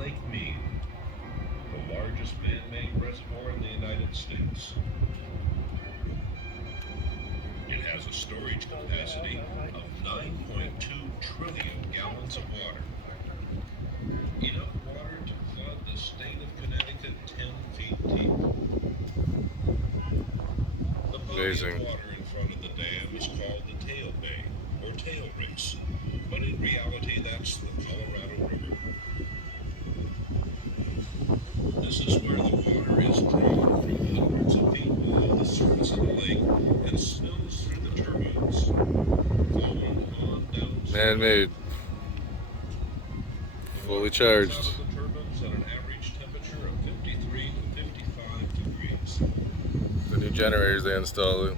Lake Mead, the largest man-made reservoir in the United States. It has a storage capacity of 9.2 trillion gallons of water. Enough water to flood the state of Connecticut 10 feet deep. The body Amazing. of water in front of the dam is called the tail bay, or tail race, but in reality that's the Colorado River. This is where the water is drawn from hundreds of feet below the surface of the lake and spills through the turbines, flowing on downstream. Man-made. Fully charged. Out of the turbines at an average temperature of 53 to 55 degrees. The new generators they installed.